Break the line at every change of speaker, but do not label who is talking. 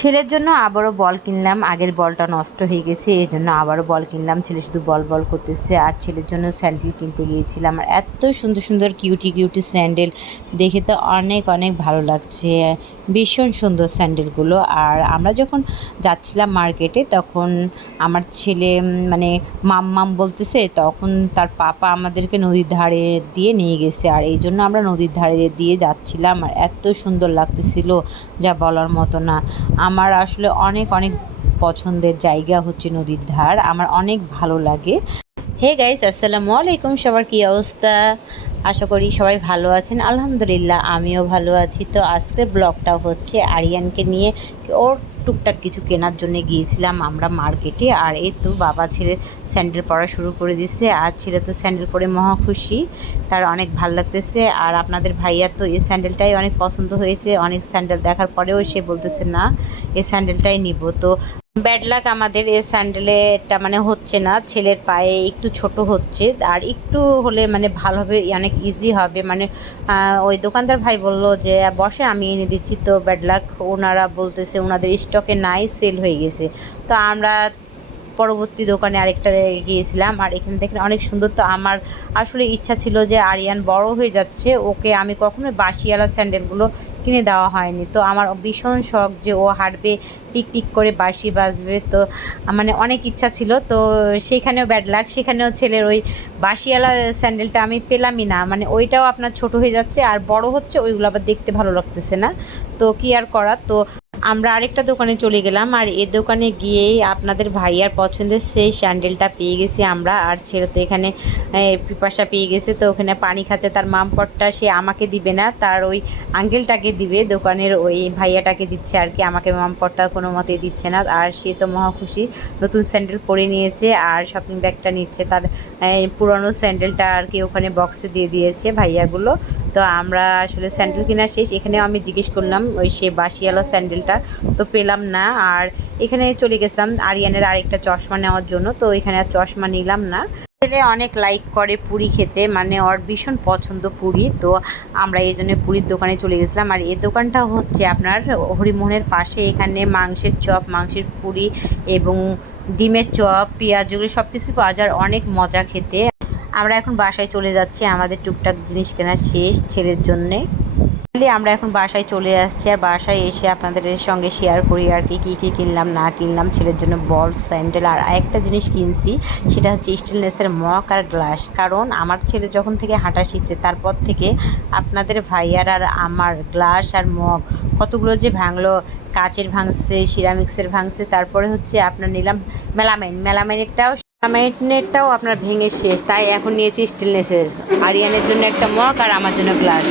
ছেলের জন্য আবারও বল কিনলাম, আগের বলটা নষ্ট হয়ে গেছে, এই জন্য আবারও বল কিনলাম, ছেলে শুধু বল বল করতেছে, আর ছেলের জন্য স্যান্ডেল কিনতে গিয়েছিলাম, আর এত সুন্দর সুন্দর কিউটি কিউটি স্যান্ডেল, দেখে তো অনেক অনেক ভালো লাগছে, ভীষণ সুন্দর স্যান্ডেলগুলো, আর আমরা যখন যাচ্ছিলাম মার্কেটে, তখন আমার ছেলে মানে মাম মাম বলতেছে, তখন তার পাপা আমাদেরকে নদীর ধারে দিয়ে নিয়ে গেছে, আর এই জন্য আমরা নদীর ধারে দিয়ে যাচ্ছিলাম, আর এত সুন্দর লাগতেছিল, যা বলার মতো না। আমার আসলে অনেক অনেক পছন্দের জায়গা হচ্ছে নদীর ধার। আমার অনেক ভালো লাগে। হে গাইস আসসালামু আলাইকুম। সবার কী অবস্থা? আশা করি সবাই ভালো আছেন। আলহামদুলিল্লাহ, আমিও ভালো আছি। তো আজকের ব্লগটা হচ্ছে আরিয়ানকে নিয়ে। ওর টুকটাক কিছু কেনার জন্য গিয়েছিলাম আমরা মার্কেটে। আর এই তো বাবা ছেলে স্যান্ডেল পরা শুরু করে দিছে, আর ছেলে তো স্যান্ডেল পরে মহা খুশি, তার অনেক ভালো লাগতেছে। আর আপনাদের ভাইয়ার তো এই স্যান্ডেলটাই অনেক পছন্দ হয়েছে, অনেক স্যান্ডেল দেখার পরেও সে বলতেছে, না, এই স্যান্ডেলটাই নিব। তো ব্যাড লাক আমাদের এই স্যান্ডেলেরটা মানে হচ্ছে না, ছেলের পায়ে একটু ছোট হচ্ছে, আর একটু হলে মানে ভালো হবে, অনেক ইজি হবে। মানে ওই দোকানদার ভাই বলল যে, বসে, আমি এনে দিচ্ছি, তো ব্যাড লাক ওনারা বলতেছে, ওনাদের স্টকে নাই সেল হয়ে গেছে। তো আমরা পরবর্তী দোকানে আরেকটা গিয়েছিলাম, আর এখানে দেখেন অনেক সুন্দর তো আমার আসলে ইচ্ছা ছিল যে আরিয়ান বড় হয়ে যাচ্ছে, ওকে আমি কখনো বাসিওয়ালা স্যান্ডেলগুলো কিনে দেওয়া হয়নি। তো আমার ভীষণ শখ যে ও হাঁটবে পিক পিক করে বাঁশি বাজবে, তো মানে অনেক ইচ্ছা ছিল। তো সেখানেও ব্যাড লাগ সেখানেও ছেলের ওই বাঁশিওয়ালা স্যান্ডেলটা আমি পেলামই না। মানে ওইটাও আপনার ছোট হয়ে যাচ্ছে, আর বড় হচ্ছে, ওইগুলো আবার দেখতে ভালো লাগতেছে না। তো কি আর করার? তো আমরা আরেকটা দোকানে চলে গেলাম, আর এই দোকানে গিয়েই আপনাদের ভাইয়ার পছন্দের সেই স্যান্ডেলটা পেয়ে গেছি আমরা, আর ছেলে তো এখানে পিপাসা পেয়ে গেছে, তো ওখানে পানি খাচ্ছে, তার মামপটটা সে আমাকে দিবে না, তার ওই আঙ্কেলটাকে দিবে, দোকানের ওই ভাইয়াটাকে দিচ্ছে আর কি, আমাকে মামপটটা কোনো মতেই দিচ্ছে না, আর সে তো মহা খুশি, নতুন স্যান্ডেল পরে নিয়েছে, আর শপিং ব্যাগটা নিচ্ছে, তার পুরনো স্যান্ডেলটা আর কি ওখানে বক্সে দিয়ে দিয়েছে ভাইয়াগুলো, তো আমরা আসলে স্যান্ডেল কেনা শেষ, এখানেও আমি জিজ্ঞেস করলাম, ওই সে বাসিওয়ালা স্যান্ডেলটা তো পেলাম না। আর এখানে চলে গেছিলাম আরিয়ানের আরেকটা চশমা নেওয়ার জন্য, তো এখানে আর চশমা নিলাম না। ছেলে অনেক লাইক করে পুরি খেতে মানে ওর ভীষণ পছন্দ পুরি, তো আমরা এই জন্য পুরীর দোকানে চলে গেছিলাম। আর এই দোকানটা হচ্ছে আপনার হরিমোহনের পাশে, এখানে মাংসের চপ, মাংসের পুরি এবং ডিমের চপ, পেঁয়াজ এগুলো সব কিছু পাওয়া যায়। অনেক মজা খেতে। আমরা এখন বাসায় চলে যাচ্ছি, আমাদের টুকটাক জিনিস কেনা শেষ ছেলের জন্যে। আমরা এখন বাসায় চলে আসছি আর বাসায় এসে আপনাদের সঙ্গে শেয়ার করি আর কি, কী কী কিনলাম, না কিনলাম, ছেলের জন্য বল স্যান্ডেল আর একটা জিনিস কিনছি, সেটা হচ্ছে স্টেনলেসের মগ আর গ্লাস কারণ আমার ছেলে যখন থেকে হাঁটা শিখছে, তারপর থেকে আপনাদের ভাইয়ার আর আমার গ্লাস আর মগ কতগুলো যে ভাঙলো, কাচের ভাঙছে সিরামিক্সের ভাঙছে, তারপরে হচ্ছে আপনার নিলাম মেলামাইন মেলামাইনেরটাও মেলামাইনেরটাও আপনার ভেঙে শেষ। তাই এখন নিয়েছি স্টেনলেসের আরিয়ানের জন্য একটা মগ আর আমার জন্য গ্লাস